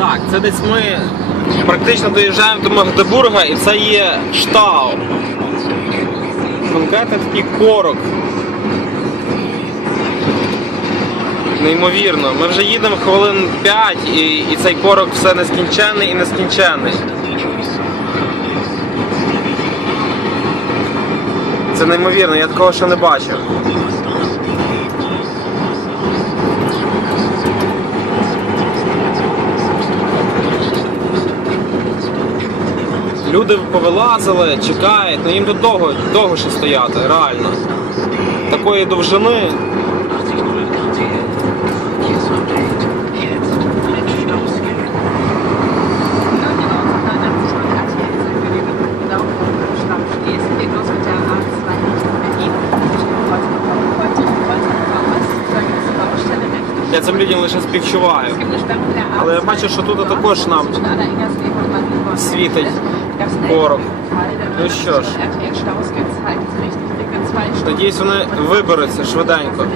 Так, це десь ми практично доїжджаємо до Магдебурга і це є Штау. Конкретно такий корок. Неймовірно. Ми вже їдемо хвилин 5 і, і цей корок все нескінченний і нескінченний. Це неймовірно, я такого ще не бачив. Люди повилазили, чекають, ну їм тут довго, довго ще стояти, реально. Такої довжини. Я цим людям лише співчуваю. Але я бачу, що тут також нам світить корок. корок. Ну що ж, Надіюсь, вони виберуться швиденько.